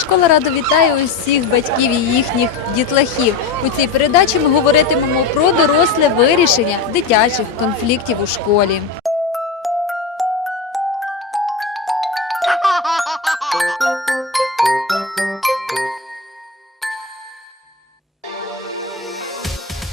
Школа радо вітає усіх батьків і їхніх дітлахів. У цій передачі ми говоритимемо про доросле вирішення дитячих конфліктів у школі.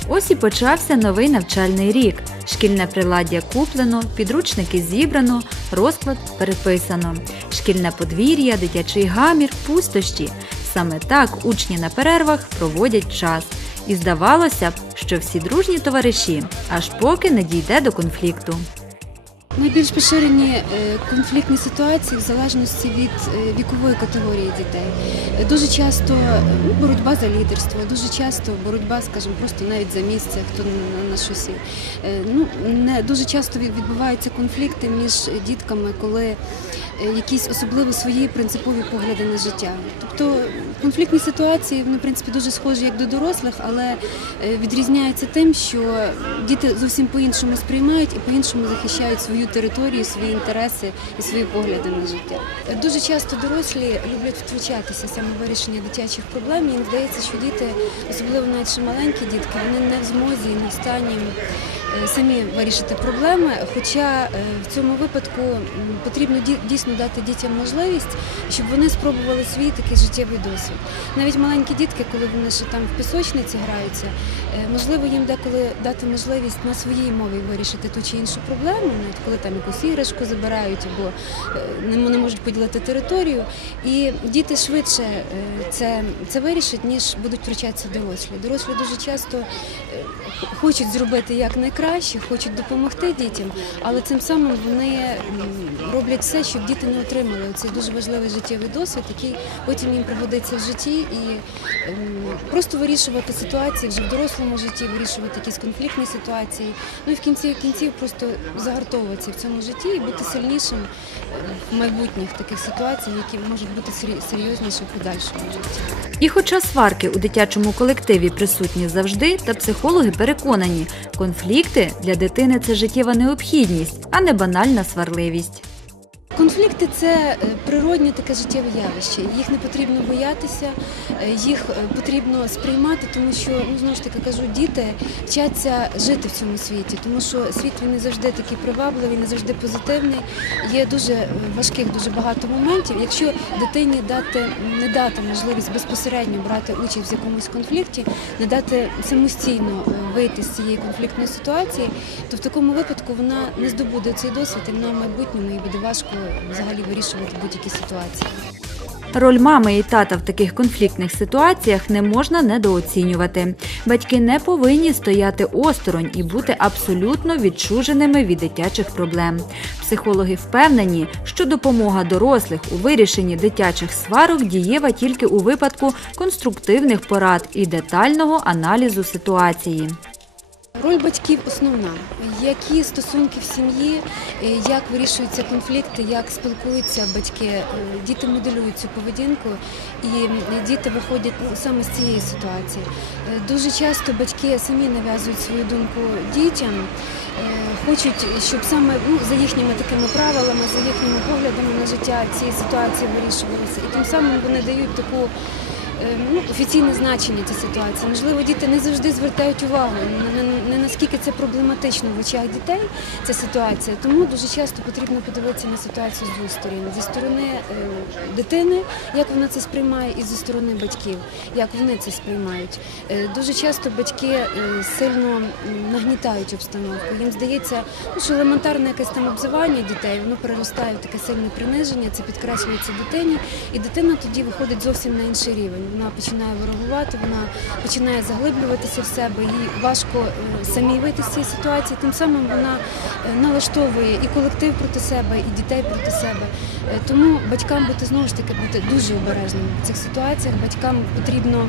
Ось і почався новий навчальний рік. Шкільне приладдя куплено, підручники зібрано, розклад переписано. Шкільне подвір'я, дитячий гамір, пустощі. Саме так учні на перервах проводять час. І здавалося б, що всі дружні товариші, аж поки не дійде до конфлікту. Найбільш поширені е, конфліктні ситуації в залежності від е, вікової категорії дітей. Е, Дуже часто ну, боротьба за лідерство, дуже часто боротьба, скажімо, просто навіть за місце, хто на. Е, Ну, не дуже часто відбуваються конфлікти між дітками, коли якісь особливо свої принципові погляди на життя. Тобто конфліктні ситуації вони в принципі дуже схожі як до дорослих, але е, відрізняються тим, що діти зовсім по-іншому сприймають і по-іншому захищають свою територію, свої інтереси і свої погляди на життя. Е, Дуже часто дорослі люблять втручатися саме вирішення дитячих проблем. Їм здається, що діти, особливо навіть маленькі дітки, вони не в змозі не в стані е, самі вирішити проблеми. Хоча е, в цьому випадку потрібно ді- дійсно дати дітям можливість, щоб вони спробували свій такий життєвий досвід. Навіть маленькі дітки, коли вони ще там в пісочниці граються, е, можливо їм деколи дати можливість на своїй мові вирішити ту чи іншу проблему, навіть коли там якусь іграшку забирають або е, не можуть поділити територію. І діти швидше е, це, це вирішать, ніж будуть втручатися дорослі. Дорослі дуже часто е, хочуть зробити як найкраще, хочуть допомогти дітям, але цим самим вони роблять все, щоб діти не отримали цей дуже важливий життєвий досвід, який потім їм пригодиться в житті, і ем, просто вирішувати ситуації вже в дорослому житті, вирішувати якісь конфліктні ситуації. Ну і в кінці кінців просто загартовуватися в цьому житті і бути сильнішим е, в майбутніх таких ситуаціях, які можуть бути серйозніші в подальшому житті. І хоча сварки у дитячому колективі присутні завжди, та психологи переконані, конфлікти для дитини це життєва необхідність, а не банальна сварливість. Конфлікти це е, природнє таке життєве явище. Їх не потрібно боятися, е, їх е, потрібно сприймати, тому що ну знову ж таки кажу, діти вчаться жити в цьому світі, тому що світ він не завжди такий привабливий, не завжди позитивний. Є дуже важких, дуже багато моментів. Якщо дитині дати не дати можливість безпосередньо брати участь в якомусь конфлікті, не дати самостійно вийти з цієї конфліктної ситуації, то в такому випадку вона не здобуде цей досвід, і в майбутньому їй буде важко взагалі вирішувати будь-які ситуації. Роль мами і тата в таких конфліктних ситуаціях не можна недооцінювати. Батьки не повинні стояти осторонь і бути абсолютно відчуженими від дитячих проблем. Психологи впевнені, що допомога дорослих у вирішенні дитячих сварок дієва тільки у випадку конструктивних порад і детального аналізу ситуації. Роль батьків основна. Які стосунки в сім'ї, е, як вирішуються конфлікти, як спілкуються батьки, Е, діти моделюють цю поведінку, і діти виходять ну, саме з цієї ситуації. Е, Дуже часто батьки самі нав'язують свою думку дітям, хочуть, щоб саме ну, за їхніми такими правилами, за їхніми поглядами на життя ці ситуації вирішувалися. І тим самим вони дають таку ну, офіційне значення цій ситуації. Можливо, діти не завжди звертають увагу, не, наскільки це проблематично в очах дітей, ця ситуація. Тому дуже часто потрібно подивитися на ситуацію з двох сторін. Зі сторони е, дитини, як вона це сприймає, і зі сторони батьків, як вони це сприймають. Е, дуже часто батьки е, сильно нагнітають обстановку. Їм здається, ну, що елементарне якесь там обзивання дітей, воно переростає в таке сильне приниження, це підкреслюється дитині, і дитина тоді виходить зовсім на інший рівень. Вона починає ворогувати, вона починає заглиблюватися в себе, їй важко е, самій вийти з цієї ситуації. Тим самим вона е, налаштовує і колектив проти себе, і дітей проти себе. Е, Тому батькам бути знову ж таки бути дуже обережними в цих ситуаціях. Батькам потрібно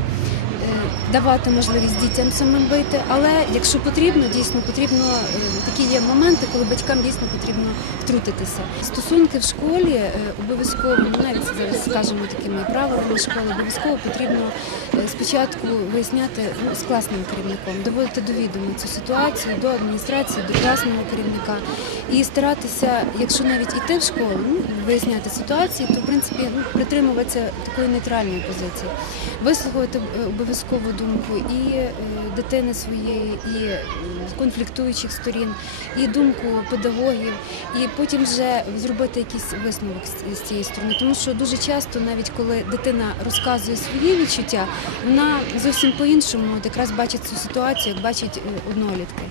давати можливість дітям самим бити. Але якщо потрібно, дійсно потрібно е, такі є моменти, коли батькам дійсно потрібно втрутитися. Стосунки в школі е, обов'язково, ну, навіть зараз скажемо такими правилами школи, обов'язково потрібно е, спочатку виясняти ну, з класним керівником, доводити до відома цю ситуацію до адміністрації, до класного керівника і старатися, якщо навіть іти в школу, ну, виясняти ситуації, то в принципі ну, притримуватися такої нейтральної позиції, вислухати е, обов'язково думку і е, дитини своєї, і е, конфліктуючих сторін, і думку педагогів, і потім вже зробити якийсь висновок з- цієї сторони. Тому що дуже часто, навіть коли дитина розказує свої відчуття, вона зовсім по-іншому якраз бачить цю ситуацію, як бачать е, однолітки.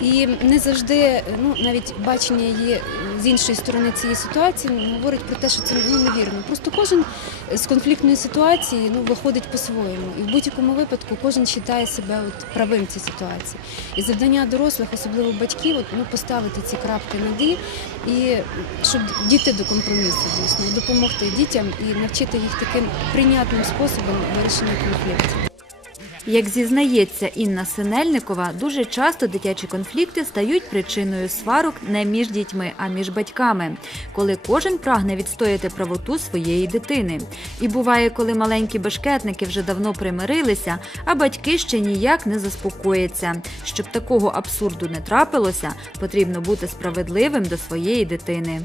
І не завжди, ну навіть бачення її з іншої сторони цієї ситуації говорить про те, що це ну, невірно. Просто кожен з конфліктної ситуації ну, виходить по-своєму. І в будь-якому випадку кожен вважає себе от, правим в цій ситуації. І завдання дорослих, особливо батьків, от, ну, поставити ці крапки над «і», і щоб дійти до компромісу, дійсно, допомогти дітям і навчити їх таким прийнятним способом вирішення конфліктів. Як зізнається Інна Синельникова, дуже часто дитячі конфлікти стають причиною сварок не між дітьми, а між батьками, коли кожен прагне відстояти правоту своєї дитини. І буває, коли маленькі бешкетники вже давно примирилися, а батьки ще ніяк не заспокояться. Щоб такого абсурду не трапилося, потрібно бути справедливим до своєї дитини.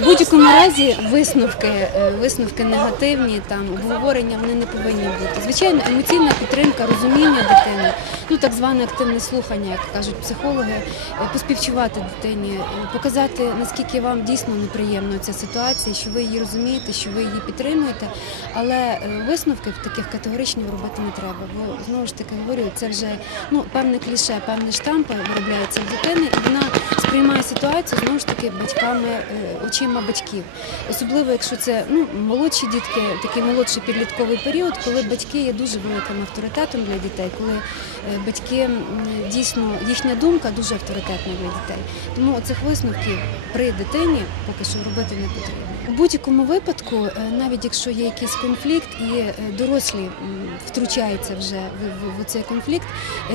В будь-якому разі висновки, е, висновки негативні, там обговорення вони не повинні бути. Звичайно, емоційна підтримка, розуміння дитини, ну так зване активне слухання, як кажуть психологи, е, поспівчувати дитині, е, показати наскільки вам дійсно неприємна ця ситуація, що ви її розумієте, що ви її підтримуєте. Але висновки таких категоричні робити не треба. Бо знову ж таки говорю, це вже ну певне кліше, певні штампи виробляються в дитини, і вона сприймає ситуацію знову ж таки батьками е, очима батьків. Особливо, якщо це ну молодші дітки, такий молодший підлітковий період, коли батьки є дуже великим авторитетом для дітей, коли е, батьки дійсно їхня думка дуже авторитетна для дітей. Тому оцих висновків при дитині поки що робити не потрібно. У будь-якому випадку, е, навіть якщо є якийсь конфлікт і е, дорослі втручаються вже в, цей конфлікт,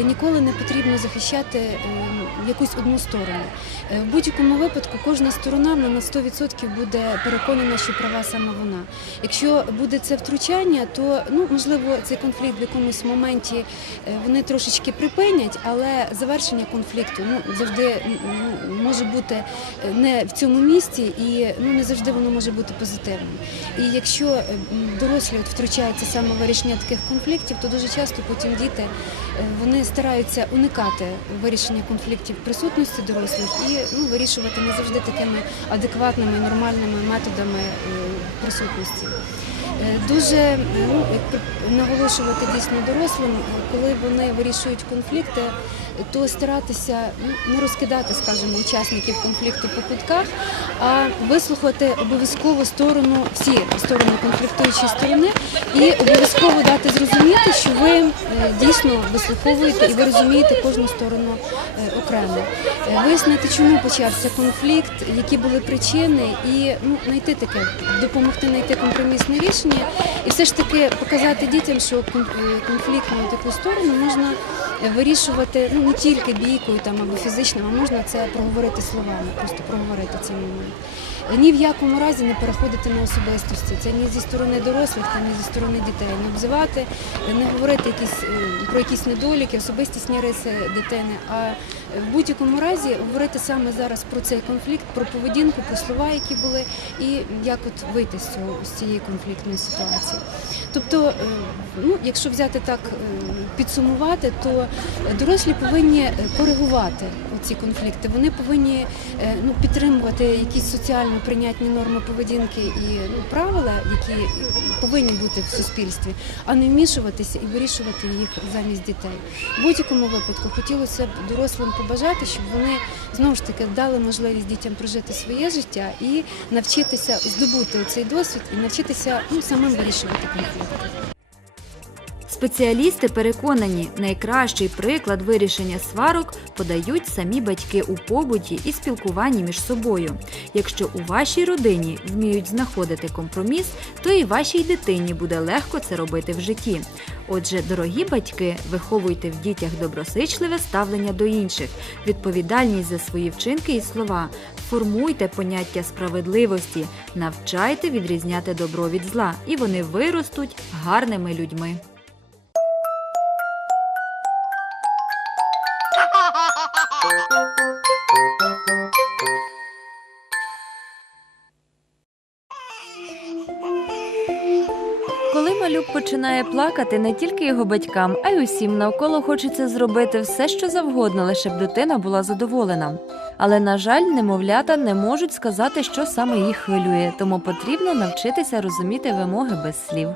ніколи не потрібно захищати е, якусь одну сторону. В будь-якому випадку кожна сторона на 100% буде переконана, що права саме вона. Якщо буде це втручання, то ну можливо цей конфлікт в якомусь моменті е, вони трошечки припинять, але завершення конфлікту ну завжди ну, може бути е, не в цьому місці, і ну не завжди воно може бути позитивним. І якщо е, дорослі от втручаються саме вирішення таких конфліктів, то дуже часто потім діти вони стараються уникати вирішення конфліктів присутності дорослих і ну, вирішувати не завжди такими адекватними, нормальними методами е, присутності. Е, Дуже е, ну, наголошувати дійсно дорослим, е, коли вони вирішують конфлікти, то старатися ну, не розкидати, скажімо, учасників конфлікту по кутках, а вислухати обов'язково сторону, всі сторони конфліктуючої сторони, і обов'язково дати зрозуміти, що ви дійсно вислуховуєте і ви розумієте кожну сторону окремо. Вияснити, чому почався конфлікт, які були причини, і ну, знайти таке, допомогти знайти компромісне рішення, і все ж таки показати дітям, що конфлікт на таку сторону можна е, вирішувати ну, не тільки бійкою там, або фізично, а можна це проговорити словами, просто проговорити цей момент. Ні в якому разі не переходити на особистості. Це ні зі сторони дорослих, ні зі сторони дітей. Не обзивати, не говорити якісь, е, про якісь недоліки, особистісні риси дитини, а в будь-якому разі говорити саме зараз про цей конфлікт, про поведінку, про слова, які були, і як от вийти з цього з цієї конфліктної ситуації. Тобто, е, ну, якщо взяти так е, підсумувати, то дорослі повинні коригувати ці конфлікти. Вони повинні е, ну, підтримувати якісь соціально прийнятні норми поведінки і ну, правила, які повинні бути в суспільстві, а не вмішуватися і вирішувати їх замість дітей. В будь-якому випадку хотілося б дорослим побажати, щоб вони знову ж таки дали можливість дітям прожити своє життя і навчитися здобути цей досвід і навчитися ну, самим вирішувати конфлікти. Спеціалісти переконані, найкращий приклад вирішення сварок подають самі батьки у побуті і спілкуванні між собою. Якщо у вашій родині вміють знаходити компроміс, то і вашій дитині буде легко це робити в житті. Отже, дорогі батьки, виховуйте в дітях добросичливе ставлення до інших, відповідальність за свої вчинки і слова, формуйте поняття справедливості, навчайте відрізняти добро від зла, і вони виростуть гарними людьми. Коли малюк починає плакати, не тільки його батькам, а й усім навколо хочеться зробити все, що завгодно, лише б дитина була задоволена. Але, на жаль, немовлята не можуть сказати, що саме їх хвилює, тому потрібно навчитися розуміти вимоги без слів.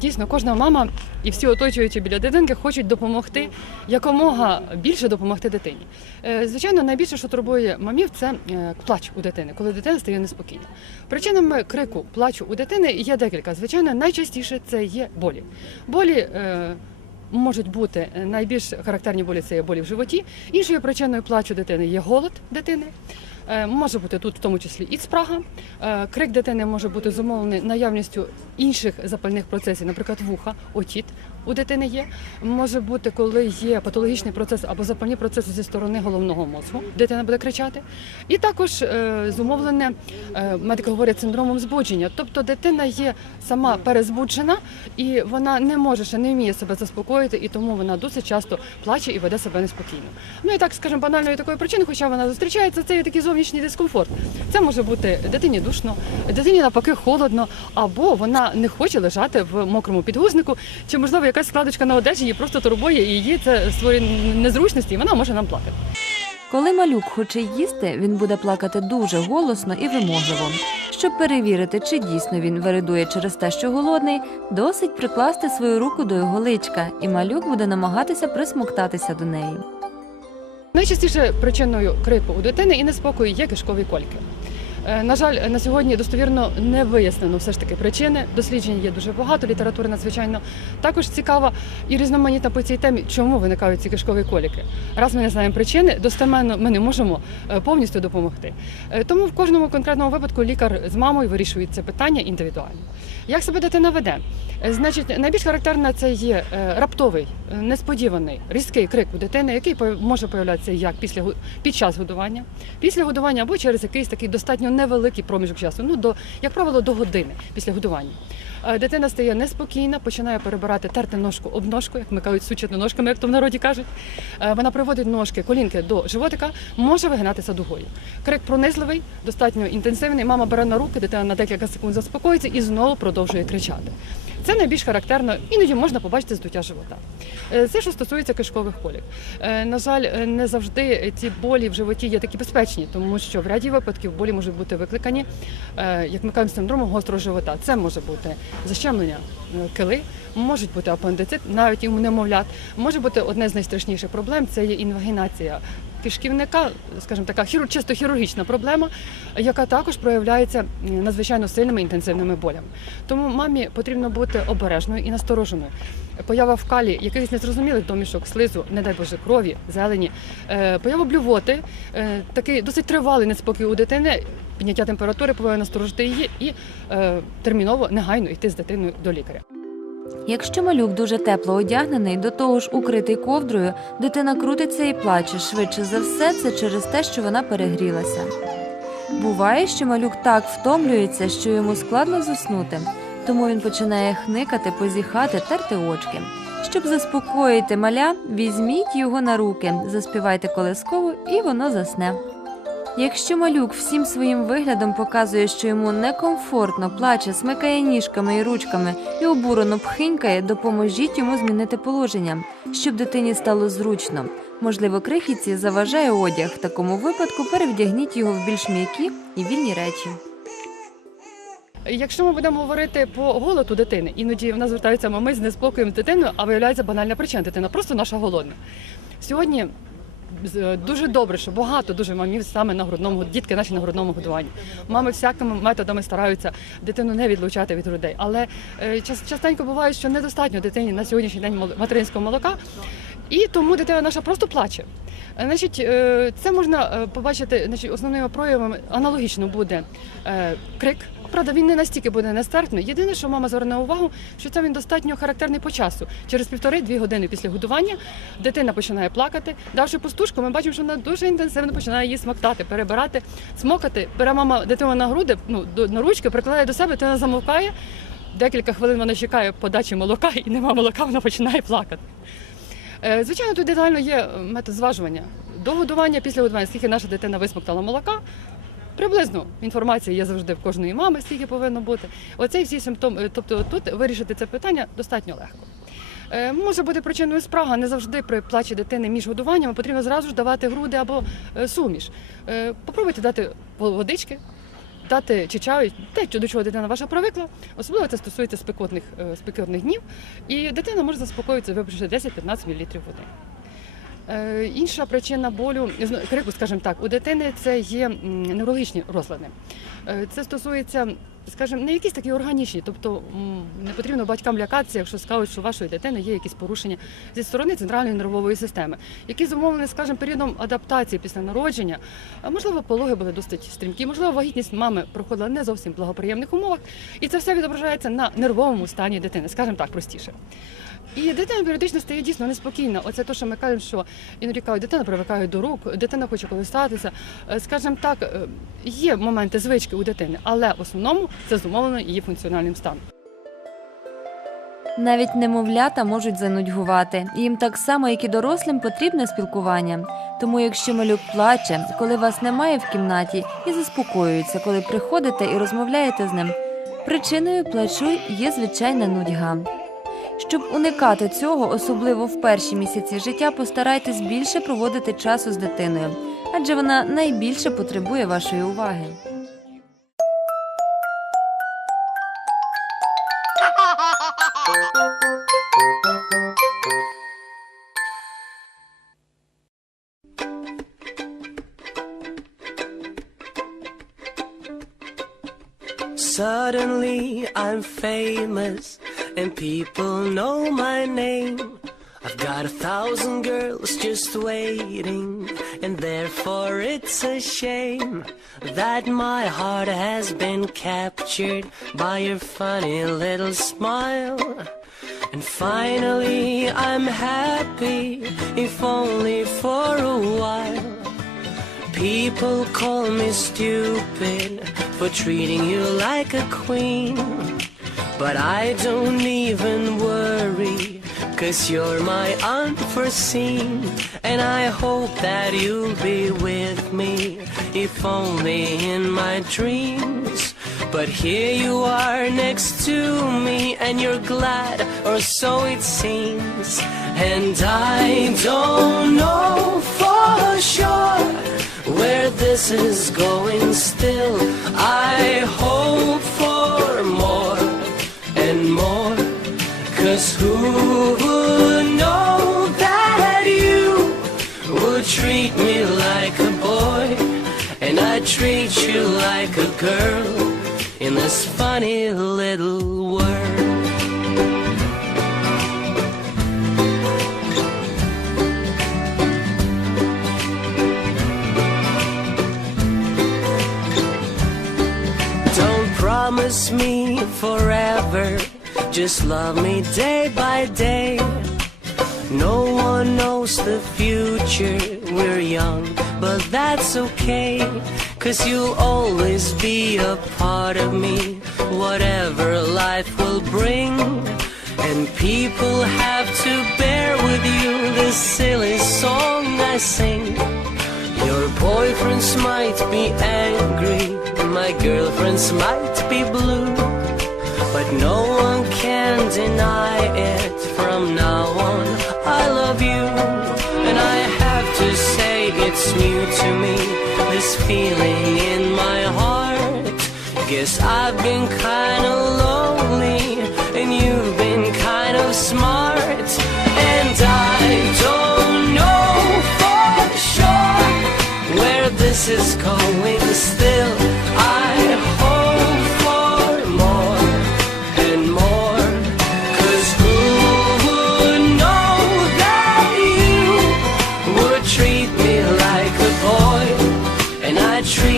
Дійсно, кожна мама і всі оточуючі біля дитинки хочуть допомогти якомога більше допомогти дитині. Е, Звичайно, найбільше, що турбує мамів, це е, плач у дитини, коли дитина стає неспокійна. Причинами крику плачу у дитини є декілька. Звичайно, найчастіше це є болі. Болі. е, Можуть бути найбільш характерні болі це є болі в животі. Іншою причиною плачу дитини є голод дитини. Е, Може бути тут в тому числі і спрага. Е, Крик дитини може бути зумовлений наявністю інших запальних процесів, наприклад, вуха, отіт у дитини є. Може бути, коли є патологічний процес або запальні процеси зі сторони головного мозку, дитина буде кричати. І також е, зумовлене, медики говорять, синдромом збудження. Тобто дитина є сама перезбуджена і вона не може ще не вміє себе заспокоїти, і тому вона досить часто плаче і веде себе неспокійно. Ну і так, скажімо, банальною такою причиною, хоча вона зустрічається, це є такий зовнішній дискомфорт. Це може бути дитині душно, дитині навпаки холодно, або вона не хоче лежати в мокрому підгузнику, чи можливо якась складочка на одежі її просто турбує і її це створює незручності, і вона може нам плакати. Коли малюк хоче їсти, він буде плакати дуже голосно і вимогливо. Щоб перевірити, чи дійсно він вередує через те, що голодний, досить прикласти свою руку до його личка, і малюк буде намагатися присмоктатися до неї. Найчастіше причиною крипу у дитини і неспокою є кишкові кольки. Е, На жаль, на сьогодні достовірно не вияснено все ж таки причини. Досліджень є дуже багато, літератури надзвичайно також цікава і різноманітна по цій темі, чому виникають ці кишкові коліки. Раз ми не знаємо причини, достеменно ми не можемо е, повністю допомогти. Е, Тому в кожному конкретному випадку лікар з мамою вирішує це питання індивідуально. Як себе дитина веде? Значить, найбільш характерна це є раптовий, несподіваний, різкий крик у дитини, який може появлятися як після під час годування, після годування або через якийсь такий достатньо невеликий проміжок часу. Ну до як правило, до години після годування. Е, Дитина стає неспокійна, починає перебирати терти ножку об ножку, як ми кажуть, сучити ножками, як то в народі кажуть. Е, Вона приводить ножки, колінки до животика, може вигинатися дугою. Крик пронизливий, достатньо інтенсивний. Мама бере на руки, дитина на декілька секунд заспокоїться і знову продовжує кричати. Це найбільш характерно, іноді можна побачити здуття живота. Е, Це що стосується кишкових колік. Е, На жаль, е, не завжди ці болі в животі є такі безпечні, тому що в ряді випадків болі можуть бути викликані, як ми кажемо, синдромом гострого живота. Це може бути защемлення кили, можуть бути апендицит, навіть і у немовлят. Може бути одне з найстрашніших проблем це є інвагінація кишківника, скажімо така хіру- чисто хірургічна проблема, яка також проявляється надзвичайно сильними інтенсивними болями. Тому мамі потрібно бути обережною і настороженою. Поява в калі якихось незрозумілих домішок, слизу, не дай Боже, крові, зелені, е, поява блювоти, е, такий досить тривалий неспокій у дитини, підняття температури повинно насторожити її і е, терміново негайно йти з дитиною до лікаря. Якщо малюк дуже тепло одягнений, до того ж укритий ковдрою, дитина крутиться і плаче. Швидше за все, це через те, що вона перегрілася. Буває, що малюк так втомлюється, що йому складно заснути, тому він починає хникати, позіхати, терти очки. Щоб заспокоїти маля, візьміть його на руки, заспівайте колисково, і воно засне. Якщо малюк всім своїм виглядом показує, що йому некомфортно, плаче, смикає ніжками і ручками і обурено пхинькає, допоможіть йому змінити положення, щоб дитині стало зручно. Можливо, крихітці заважає одяг. В такому випадку перевдягніть його в більш м'які і вільні речі. Якщо ми будемо говорити по голоду дитини, іноді в нас звертаються мами з неспокоєм дитиною, а виявляється банальна причина. Дитина просто наша голодна. Сьогодні дуже добре, що багато дуже мамів саме на грудному дітки наші на грудному годуванні. Мами всякими методами стараються дитину не відлучати від грудей. Але е, час- частенько буває, що недостатньо дитині на сьогоднішній день материнського молока, і тому дитина наша просто плаче. Е, Значить, е, це можна е, побачити, значить, основними проявами аналогічно буде е, крик. Правда, він не настільки буде нестерпний. Єдине, що мама зверне увагу, що це він достатньо характерний по часу. Через півтори-дві години після годування дитина починає плакати. Давши пустушку, ми бачимо, що вона дуже інтенсивно починає її смоктати, перебирати, смокати. Бере мама дитину на груди, ну на ручки, прикладає до себе, дитина замовкає. Декілька хвилин вона чекає подачі молока, і нема молока, вона починає плакати. Е, Звичайно, тут детально є метод зважування. До годування, після годування, скільки наша дитина висмоктала молока. Приблизно інформація є завжди в кожної мами, скільки повинно бути. Оцей всі симптоми, тобто тут вирішити це питання достатньо легко. Е, Може бути причиною спрага. Не завжди при плачі дитини між годуваннями потрібно зразу ж давати груди або е, суміш. Е, Попробуйте дати водички, дати чи чаю, те, до чого дитина ваша привикла. Особливо це стосується спекотних, е, спекотних днів. І дитина може заспокоїтися, випивши 10-15 мл води. Е, Інша причина болю, крику, скажімо так, у дитини це є неврологічні розлади. Е, Це стосується, скажімо, не якісь такі органічні, тобто не потрібно батькам лякатися, якщо скажуть, що у вашої дитини є якісь порушення зі сторони центральної нервової системи, які зумовлені, скажімо, періодом адаптації після народження. Можливо, пологи були досить стрімкі, можливо, вагітність мами проходила не зовсім в благоприємних умовах, і це все відображається на нервовому стані дитини, скажімо так, простіше. І дитина періодично стає дійсно неспокійна. Оце те, що ми кажемо, що іноді кажуть, дитина привикає до рук, дитина хоче колисатися. Е, Скажімо так, е, є моменти звички у дитини, але в основному це зумовлено її функціональним станом. Навіть немовлята можуть занудьгувати. Їм так само, як і дорослим, потрібне спілкування. Тому, якщо малюк плаче, коли вас немає в кімнаті, і заспокоюється, коли приходите і розмовляєте з ним. Причиною плачу є звичайна нудьга. Щоб уникати цього, особливо в перші місяці життя, постарайтесь більше проводити часу з дитиною, адже вона найбільше потребує вашої уваги. Suddenly I'm famous and people know my name. I've got a thousand girls just waiting, and therefore it's a shame that my heart has been captured by your funny little smile. And finally I'm happy, if only for a while. People call me stupid for treating you like a queen. But I don't even worry, cause you're my unforeseen. And I hope that you'll be with me, if only in my dreams. But here you are next to me, and you're glad, or so it seems. And I don't know for sure where this is going still. I hope for more and more. Cause who would know that you would treat me like a boy and I treat you like a girl in this funny little world. Me forever. Just love me day by day. No one knows the future. We're young, but that's okay. Cause you'll always be a part of me. Whatever life will bring. And people have to bear with you this silly song I sing. Your boyfriends might be angry, my girlfriends might be blue, but no one can deny it. From now on, I love you, and I have to say it's new to me. This feeling in my heart. Guess I've been kinda lonely, and you've been kind of smart, and I don't know for sure where this is going. tree.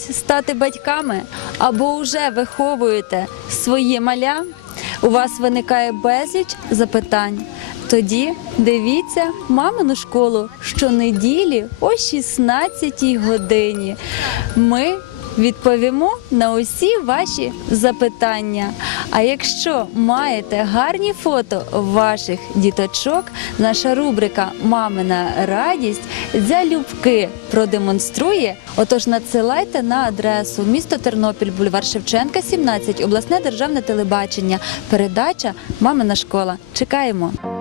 Збираєтесь стати батьками або вже виховуєте свої маля, у вас виникає безліч запитань. Тоді дивіться мамину школу щонеділі о 16 годині. Ми відповімо на усі ваші запитання. А якщо маєте гарні фото ваших діточок, наша рубрика Мамина радість залюбки продемонструє. Отож, надсилайте на адресу місто Тернопіль, бульвар Шевченка, 17, обласне державне телебачення. Передача Мамина школа. Чекаємо.